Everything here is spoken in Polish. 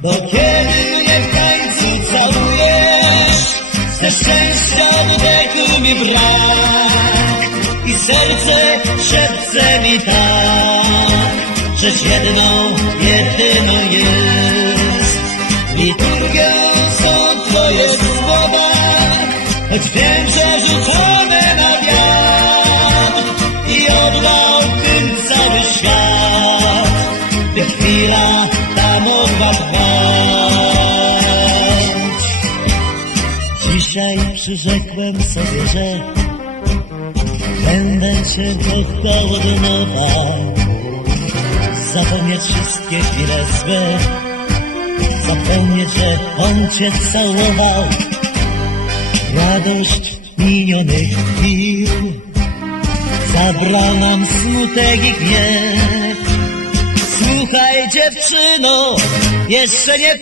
Bo kiedy mnie w końcu całujesz, ze szczęścia oddechu mi brak i serce szepce mi tak, żeś jedyną jest. Liturgią są twoje słowa, choć wiem, że rzucone na wiatr i odlał tym cały świat, by chwila ta mogła trwać. Dzisiaj przyrzekłem sobie, że będę cię kochał od nowa, zapomnieć wszystkie chwile złe, zapomnieć, że on cię całował. Radość minionych chwil zabrał nam smutek i gniew. Słuchaj, dziewczyno, jeszcze nie